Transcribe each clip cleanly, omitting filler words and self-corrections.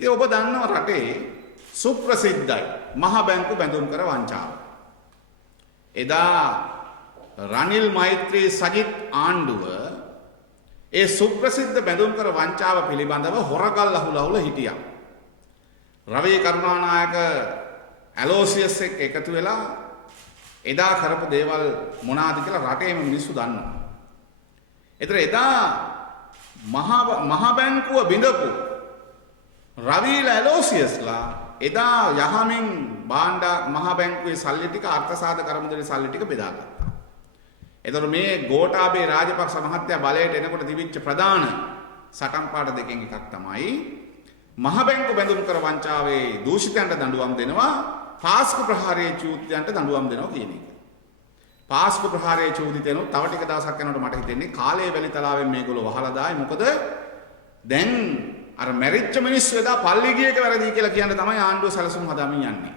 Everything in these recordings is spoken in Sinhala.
ඉතින් ඔබ දන්නවා රටේ සුප්‍රසිද්ධයි මහ බැංකු බැඳුම් කර වංචාව. එදා රනිල් මෛත්‍රී සජිත් ආණ්ඩුව ඒ සුප්‍රසිද්ධ බැඳුම් කර වංචාව පිළිබඳව හොරගල් අහුලවල හිටියා. රවී කරුණානායක ඇලෝසියස් එක්ක එකතු වෙලා එදා කරපු දේවල් මොනවාද කියලා රටේම මිනිස්සු දන්නවා. ඒතර එදා මහ බැංකුව බිඳපු රවීල ඇලෝසියස්ලා එදා යහමින් භාණ්ඩ මහ බැංකුවේ සල්ලි ටික අර්ථසාධක කරමුදලේ සල්ලි ටික බෙදාගත්තා. එතකොට මේ ගෝඨාභය රාජපක්ෂ මහත්තයා බලයට එනකොට තිබිච්ච ප්‍රධාන සටන් පාඩ දෙකෙන් එකක් තමයි මහ බැංකු බැඳුම් කර වංචාවේ දූෂිතයන්ට දඬුවම් දෙනවා, පාස්කු ප්‍රහාරයේ චූතියන්ට දඬුවම් දෙනවා කියන එක. පාස්කු ප්‍රහාරයේ චූතිතෙනු තව ටික දවසක් යනකොට මට හිතෙන්නේ කාලේ වැලි තලාවෙන් මේගොල්ලෝ වහලා දායි. මොකද දැන් අර මැරිච්ච මිනිස්සු එදා පල්ලි ගියක වැරදි කියලා කියන්න තමයි ආණ්ඩුව සැලසුම් හදාමින් යන්නේ.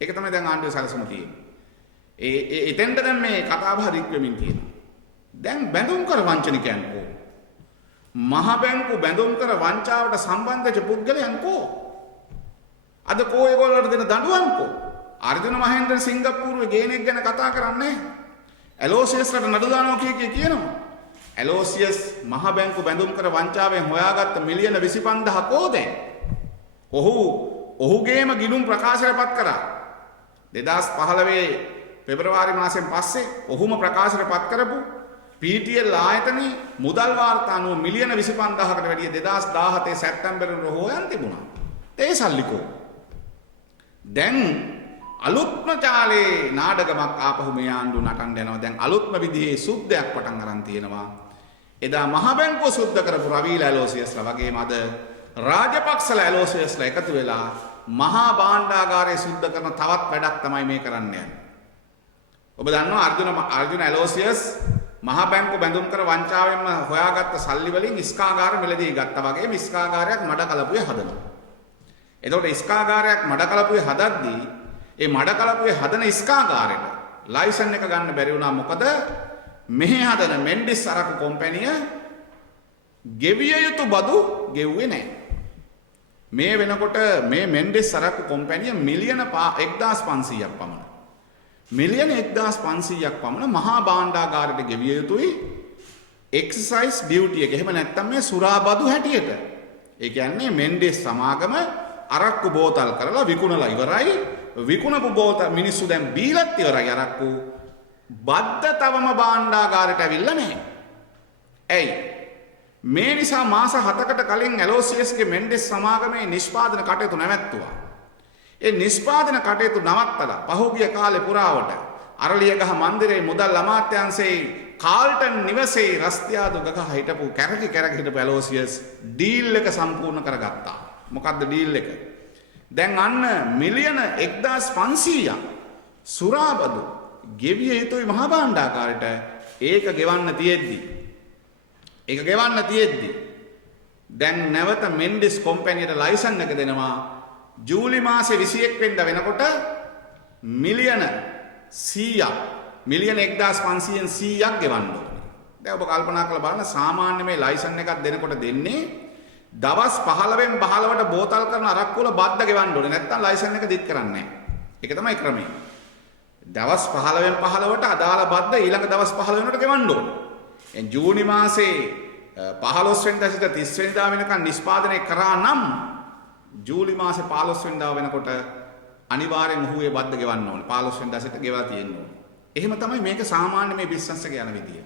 ඒක තමයි දැන් ආණ්ඩුවේ සැලසුම තියෙන්නේ. එතෙන්ට දැන් මේ කතාබහ රික් වෙමින් තියෙනවා. දැන් බැඳුම් කර වංචනිකයන් කෝ? මහ බැංකු බැඳුම් කර වංචාවට සම්බන්ධ වෙච්ච පුද්ගලයන් කෝ? අද කෝ ඒගොල්ලන්ට දෙන දඬුවම් කෝ? අර්ජුන මහේන්ද්‍ර සිංගප්පූරුවේ ගේනෙක් ගැන කතා කරන්නේ. ඇලෝසියස්ලට නඩු දානවා කියනවා. ඇලෝසියස් මහ බැංකු බැඳුම් කර වංචාවෙන් හොයාගත්ත මිලියන 25000 කෝද? ඔහුගේම ගිණුම් ප්‍රකාශයටපත් කරා. 2015 පෙබරවාරි මාසෙන් පස්සේ ඔහුම ප්‍රකාශයටපත් කරපු PTL ආයතනයේ මුදල් වාර්තා අනුව මිලියන 25000කට වැඩිය 2017 සැප්තැම්බර් හොයන් තිබුණා. ඒ සල්ලිකෝ. දැන් අලුත්ම චාලේ නාඩගමක් ආපහු මේ ආණ්ඩුව නටන්න යනවා. දැන් අලුත්ම විදිහේ සුද්ධයක් පටන් අරන් තියෙනවා. එදා මහ බැංකුව සුද්ධ කරපු රවීල ඇලෝසියස්ලා වගේම අද රාජපක්ෂලා ඇලෝසියස්ලා එකතු වෙලා මහා භාණ්ඩාගාරය සුද්ධ කරන තවත් වැඩක් තමයි මේ කරන්න යන්නේ. ඔබ දන්නවා අර්ජුන ඇලෝසියස් මහ බැංකුව බැඳුම් කර වංචාවෙන්ම හොයාගත්ත සල්ලි වලින් ඉස්කාගාර මිලදී ගත්තා වගේම ඉස්කාගාරයක් මඩ කලපුවේ හදනවා. එතකොට ඉස්කාගාරයක් මඩ කලපුවේ හදද්දී ඒ මඩ කලපුවේ හදන ඉස්කාගාරෙට ලයිසන් එක ගන්න බැරි වුණා. මොකද මෙහි හදන මෙන්ඩිස් අරකු කොම්පැනිය ගෙවිය යුතු බදු ගෙව්වේ නැහැ. මේ වෙනකොට මේ මෙන්ඩිස් අරකු කොම්පැනිය මිලියන 1500ක් පමණ මිලියන 1500ක් පමණ මහා භාණ්ඩාගාරයට ගෙවිය යුතුයි එක්සර්සයිස් ඩියුටි එක. එහෙම නැත්නම් මේ සුරා බදු හැටියට. ඒ කියන්නේ මෙන්ඩිස් සමාගම අරක්කු බෝතල් කරලා විකුණලා ඉවරයි. විකුණපු බෝතල් මිනිස්සු දැන් බීලත් ඉවරයි අරක්කු. බද්ද තවම භාණ්ඩාගාරයට ඇවිල්ලා නැහැ. ඇයි? මේ නිසා මාස 7කට කලින් ඇලෝසියස්ගේ මෙන්ඩිස් සමාගමේ නිෂ්පාදන කටයුතු නැවැත්තුවා. ඒ නිෂ්පාදන කටයුතු නවත්තලා පහුගිය කාලේ පුරාවට අරලියගහ මන්දිරයේ මුදල් අමාත්‍යාංශයේ කාල්ටන් නිවසේ රස්තියාදු ගහ හිටපු කැරකි හිටපු ඇලෝසියස් ඩීල් එක සම්පූර්ණ කරගත්තා. මොකද්ද ඩීල් එක? දැන් අන්න මිලියන 1500ක් සුරාබදු ගෙවිය යුතුයි මහා භාණ්ඩාගාරයට. ඒක ගෙවන්න තියෙද්දි දැන් නැවත මෙන්ඩිස් කොම්පැනියට ලයිසන් එක දෙනවා. ජූලි මාසේ 21 වෙනිදා වෙනකොට මිලියන 100ක් මිලියන 1500න් 100ක් ගෙවන්න ඕනේ. දැන් ඔබ කල්පනා කරලා බලන්න සාමාන්‍ය මේ ලයිසන් එකක් දෙනකොට දෙන්නේ දවස් 15න් 15ට බෝතල් කරන අරක්කු වල බද්ද ගෙවන්න ඕනේ. නැත්නම් ලයිසන් එක දිත් කරන්නේ නැහැ. ඒක තමයි ක්‍රමය. දවස් 15න් 15ට අදාළ බද්ද ඊළඟ දවස් 15 වෙනකොට ගෙවන්න ඕනේ. එන් ජූනි මාසේ 15 වෙනිදා සිට 30 වෙනිදා වෙනකන් නිෂ්පාදනය කරා නම් ජූලි මාසේ 15 වෙනිදා වෙනකොට අනිවාර්යෙන් ඔහු ඒ බද්ද ගෙවන්න ඕනේ. 15 වෙනිදා සිට ගෙවා තියෙන්න ඕනේ. එහෙම තමයි මේක සාමාන්‍ය මේ බිස්නස් එක යන විදිය.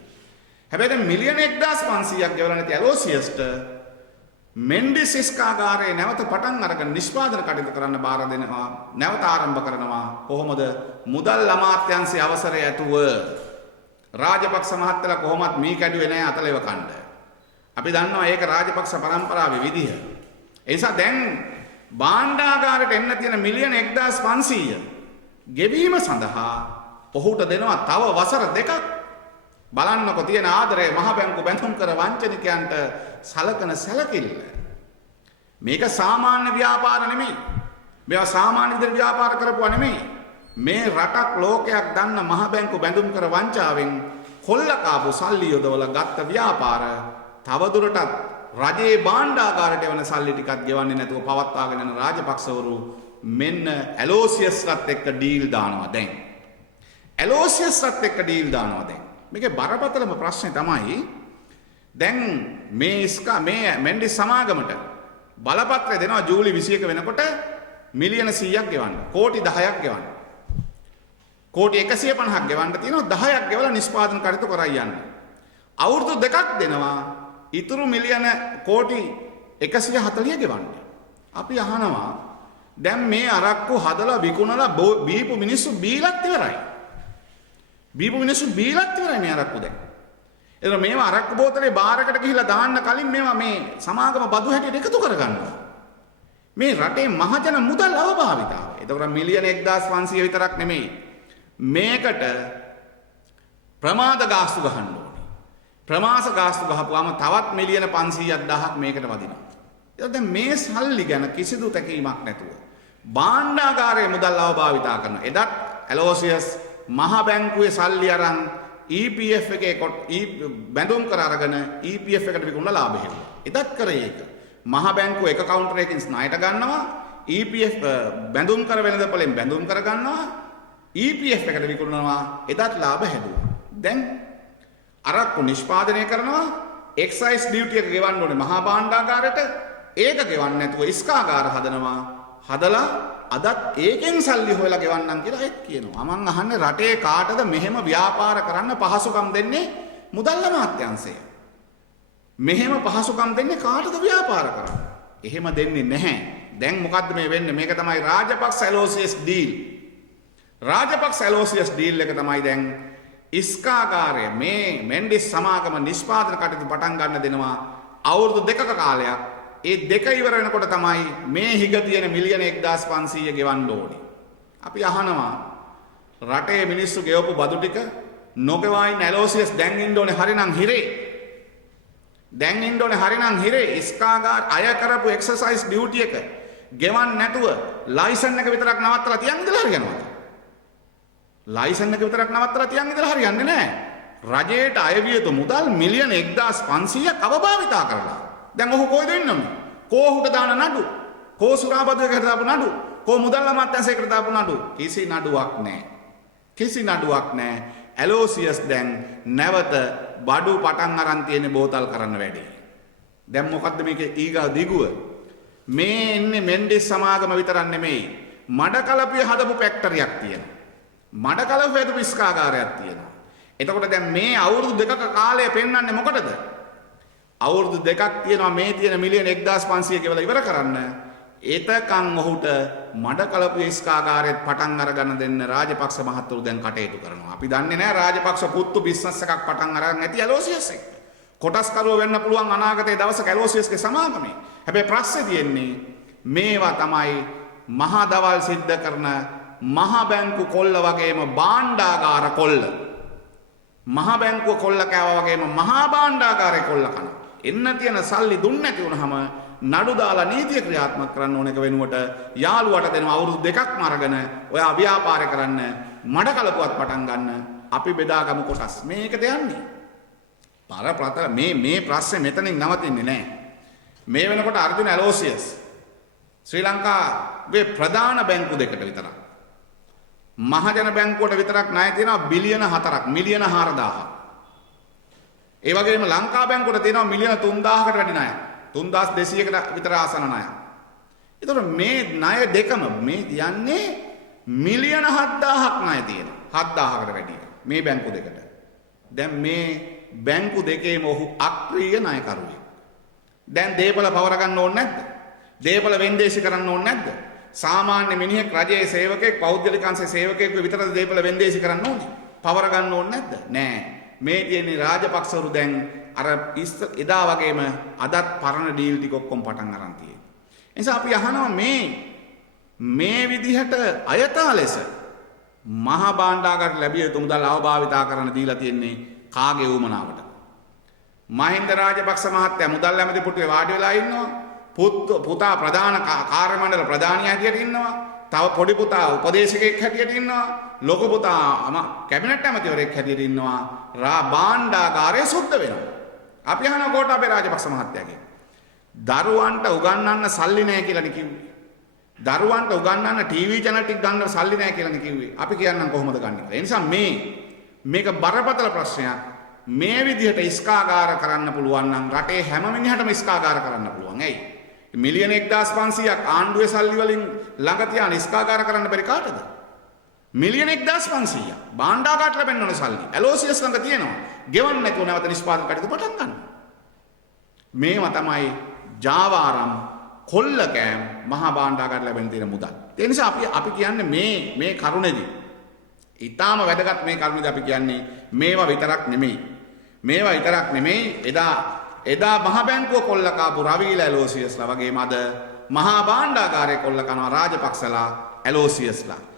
හැබැයි දැන් මිලියන 1500ක් ගෙවලා නැති ඇලෝසියස්ට මෙන්ඩිස් ඉස්කාගාරයේ නැවත පටන් අරගෙන නිෂ්පාදන කටයුතු කරන්න බාර දෙනවා. නැවත ආරම්භ කරනවා. කොහොමද? මුදල් අමාත්‍යාංශයේ අවසරය ඇතුව. රාජපක්ෂ මහත්තයලා කොහොමත් මී කැඩුවේ නැහැ අතලෙව කණ්ඩ. අපි දන්නවා ඒක රාජපක්ෂ පරම්පරාවේ විදිහ. ඒ නිසා දැන් භාණ්ඩාගාරයට එන්න තියෙන මිලියන 1500 ගෙවීම සඳහා ඔහුට දෙනවා තව වසර 2ක්. බලන්නකො තියෙන ආදරය මහ බැංකු බැඳුම් කර වංචනිකයන්ට සලකන සැලකිල්ල. මේක සාමාන්‍ය ව්‍යාපාර නෙමෙයි. මේවා සාමාන්‍ය විදිහට ව්‍යාපාර කරපුවා නෙමෙයි. මේ රටක් ලෝකයක් දන්න මහ බැංකු බැඳුම් කර වංචාවෙන් කොල්ල කාපු සල්ලි යොදවලා ගත්ත ව්‍යාපාර තවදුරටත් රජයේ භාණ්ඩාගාරයට එවන සල්ලි ටිකක් ගෙවන්නේ නැතුව පවත්වාගෙන යන රාජපක්ෂවරු මෙන්න ඇලෝසියස්ලත් එක්ක ඩීල් දානවා දැන්. ඇලෝසියස්ලත් එක්ක ඩීල් දානවා දැන්. මේකේ බරපතලම ප්‍රශ්නේ තමයි දැන් මේ මෙන්ඩිස් සමාගමට බලපත්‍රය දෙනවා ජූලි 21 වෙනකොට මිලියන 100ක් ගෙවන්න. කෝටි 10ක් ගෙවන්න. කෝටි 150ක් ගෙවන්න තියෙනවා 10ක් ගෙවලා නිෂ්පාදන කටයුතු කරා යන්න. අවුරුදු දෙකක් දෙනවා ඉතුරු මිලියන කෝටි 140 ගෙවන්න. අපි අහනවා දැන් මේ අරක්කු හදලා විකුණලා බීපු මිනිස්සු බීලත් ඉවරයි. බීපු මිනිස්සු බීලත් ඉවරයි මේ අරක්කු දැන්. එතකොට මේවා අරක්කු බෝතලේ බාරකට ගිහිල්ලා දාන්න කලින් මේවා මේ සමාගම බදු හැටියට එකතු කරගන්නවා. මේ රටේ මහජන මුදල් අවභාවිතාව. එතකොට මිලියන 1500 විතරක් නෙමෙයි. මේකට ප්‍රමාද ගාස්තු ගහන්න ඕනේ. ප්‍රමාස ගාස්තු ගහපුවාම තවත් මිලියන 500ක් මේකට වදිනවා. එතකොට දැන් මේ සල්ලි ගැන කිසිදු තැකීමක් නැතුව භාණ්ඩාගාරයේ මුදල් අවභාවිතා කරන එදත් ඇලෝසියස් මහ බැංකුවේ සල්ලි අරන් EPF එකේ බැඳුම් කර අරගෙන EPF එකට විකුණලා ලාභ හෙව්වා. එදත් කරේ ඒක. මහ බැංකුව එක කවුන්ටරයකින් ණයට ගන්නවා EPF බැඳුම් කර වෙළඳපොලෙන් බැඳුම් කර ගන්නවා EPF එකට විකුණනවා එදත් ලාභ හැදුවා. දැන් අරක්කු නිෂ්පාදනය කරනවා එක්සයිස් ඩියුටි එක ගෙවන්න ඕනේ මහා භාණ්ඩාගාරයට. ඒක ගෙවන්න නැතුව ඉස්කාගාර හදනවා. හදලා අදත් ඒකෙන් සල්ලි හොයලා ගෙවන්නම් කියලා ඒත් කියනවා. මම අහන්නේ රටේ කාටද මෙහෙම ව්‍යාපාර කරන්න පහසුකම් දෙන්නේ මුදල් අමාත්‍යාංශය. මෙහෙම පහසුකම් දෙන්නේ කාටද ව්‍යාපාර කරන්න? එහෙම දෙන්නේ නැහැ. දැන් මොකද්ද මේ වෙන්නේ? මේක තමයි Rajapaksa Aloysius deal. Rajapaksa Aloysius deal එක තමයි දැන් ඉස්කාගාරය මේ මෙන්ඩිස් සමාගම නිෂ්පාදන කටයුතු පටන් ගන්න දෙනවා අවුරුදු දෙකක කාලයක්. ඒ දෙක ඉවර වෙනකොට තමයි මේ හිග තියෙන මිලියන 1500 ගෙවන්න ඕනේ. අපි අහනවා රටේ මිනිස්සු ගෙවපු බදු ටික නොගෙවයින් ඇලෝසියස් දැන් ඉන්න ඕනේ හරිනම් හිරේ. දැන් ඉන්න ඕනේ හරිනම් හිරේ ඉස්කාගාර අය කරපු එක්සර්සයිස් ඩියුටි එක ගෙවන්න නැතුව ලයිසන් එක විතරක් නවත්තලා තියන් ඉඳලා හරියනවද? ලයිසන් එක විතරක් නවත්තලා තියන් ඉඳලා හරියන්නේ නැහැ. රජයට අය වියතු මුදල් මිලියන 1500ක් අවභාවිතා කරලා. දැන් ඔහු කොයිද ඉන්නන්නේ? කෝ ඔහුට දාන නඩු? කෝ සුරාබදුවකට දාපු නඩු? කෝ මුදල් අමාත්‍යාංශයකට දාපු නඩු? කිසි නඩුවක් නැහැ. කිසි නඩුවක් නැහැ. ඇලෝසියස් දැන් නැවත බඩු පටන් අරන් තියෙන බෝතල් කරන්න වැඩි. දැන් මොකද්ද මේකේ ඊගා දිගුව? මේ ඉන්නේ මෙන්ඩිස් සමාගම විතරක් නෙමෙයි. මඩකලපුවේ හදපු ෆැක්ටරියක් තියෙනවා. මඩකලපුවේ හදපු ඉස්කාගාරයක් තියෙනවා. එතකොට දැන් මේ අවුරුදු දෙකක කාලය පෙන්වන්නේ මොකටද? අවුරුදු දෙකක් තියෙනවා මේ තියෙන මිලියන 1500 කියලා ඉවර කරන්න. එතකන් ඔහුට මඩකලපු ඉස්කාගාරයට පටන් අරගෙන දෙන්න රාජපක්ෂ මහතුරු දැන් කටයුතු කරනවා. අපි දන්නේ නැහැ රාජපක්ෂ පුත්තු බිස්නස් එකක් පටන් අරන් ඇති ඇලෝසියස් එක්ක. කොටස්කරුව වෙන්න පුළුවන් අනාගතයේ දවසක ඇලෝසියස්ගේ සමාගමේ. හැබැයි ප්‍රශ්නේ තියෙන්නේ මේවා තමයි මහා දවල් සිද්ධ කරන මහා බැංකු කොල්ල වගේම භාණ්ඩාගාර කොල්ල. මහා බැංකුව කොල්ල කෑවා වගේම මහා භාණ්ඩාගාරේ කොල්ල කනවා. එන්න තියෙන සල්ලි දුන්නේ නැති වුනහම නඩු දාලා නීතිය ක්‍රියාත්මක කරන්න ඕන එක වෙනුවට යාළුවට දෙනවා අවුරුදු දෙකක්ම අරගෙන ඔයා ව්‍යාපාරය කරන්න මඩ කලපුවත් පටන් ගන්න අපි බෙදාගමු කොටස්. මේකද යන්නේ. පරපතල මේ ප්‍රශ්නේ මෙතනින් නවතින්නේ නැහැ. මේ වෙනකොට අර්ජුන ඇලෝසියස් ශ්‍රී ලංකාවේ ප්‍රධාන බැංකු දෙකට විතරක් මහජන බැංකුවට විතරක් ණය තියෙනවා බිලියන 4ක් මිලියන 4000ක්. ඒ වගේම ලංකා බැංකුවට තියෙනවා මිලියන 3000කට වැඩි ණයක්. 3200කට විතර ආසන ණයක්. ඒතකොට මේ ණය දෙකම මේ කියන්නේ මිලියන 7000ක් ණය තියෙනවා. 7000කට වැඩි මේ බැංකු දෙකට. දැන් මේ බැංකු දෙකේම ඔහු අක්‍රීය ණයකරුවෙක්. දැන් දේපල පවර ගන්න ඕනේ නැද්ද? දේපල වෙන්දේසි කරන්න ඕනේ නැද්ද? සාමාන්‍ය මිනිහෙක් රජයේ සේවකෙක් පෞද්ගලික අංශයේ සේවකයෙක් විතරද දේපල වෙන්දේසි කරන්න ඕනේ? පවර ගන්න ඕනේ නැද්ද? නෑ. මේ තියෙන්නේ රාජපක්ෂවරු දැන් අර එදා වගේම අදත් පරණ ඩීල් ටික ඔක්කොම පටන් අරන් තියෙනවා. ඒ නිසා අපි අහනවා මේ විදිහට අයථා ලෙස මහා භාණ්ඩාගාරයට ලැබිය යුතු මුදල් අවභාවිතා කරන දීලා තියෙන්නේ කාගේ උමනාවට? මහින්ද රාජපක්ෂ මහත්තයා මුදල් ඇමති පුටුවේ වාඩි වෙලා ඉන්නවා. පුතා ප්‍රධාන කාර්ය මණ්ඩල ප්‍රධානියා හැටියට ඉන්නවා. තව පොඩි පුතා උපදේශකයෙක් හැටියට ඉන්නවා. ලොකු පුතා කැබිනට් ඇමතිවරයෙක් හැටියට ඉන්නවා. භාණ්ඩාගාරය සුද්ධ වෙනවා. අපි අහනවා ගෝඨාභය රාජපක්ෂ මහත්තයාගෙන් දරුවන්ට උගන්වන්න සල්ලි නැහැ කියලානේ කිව්වේ. දරුවන්ට උගන්වන්න ටීවී channel ටික ගන්න සල්ලි නැහැ කියලානේ කිව්වේ. අපි කියන්නම් කොහොමද ගන්න කියලා. ඒ නිසා මේක බරපතල ප්‍රශ්නයක්. මේ විදිහට ඉස්කාගාර කරන්න පුළුවන් නම් රටේ හැම මිනිහටම ඉස්කාගාර කරන්න පුළුවන්. ඇයි? මිලියන 1500ක් ආණ්ඩුවේ සල්ලි වලින් ළඟ තියාන ඉස්කාගාර කරන්න බැරි කාටද? මිලියන 1500ක් භාණ්ඩාගාරට ලැබෙන්න ඕන සල්ලි. ඇලෝසියස් ළඟ තියෙනවා. ගෙවන්න නැතුව නැවත නිෂ්පාදන කටයුතු පටන් ගන්න. මේවා තමයි ජාවාරම් කොල්ලකෑම් මහා භාණ්ඩාගාරට ලැබෙන තියෙන මුදල්. ඒ නිසා අපි කියන්නේ මේ කරුණේදී ඊටාම වැදගත් මේ කරුණේදී අපි කියන්නේ මේවා විතරක් නෙමෙයි. මේවා විතරක් නෙමෙයි එදා මහ බැංකුව කොල්ල කාපු රවීල ඇලෝසියස්ලා වගේම අද මහා භාණ්ඩාගාරයේ කොල්ල කනවා රාජපක්ෂලා ඇලෝසියස්ලා.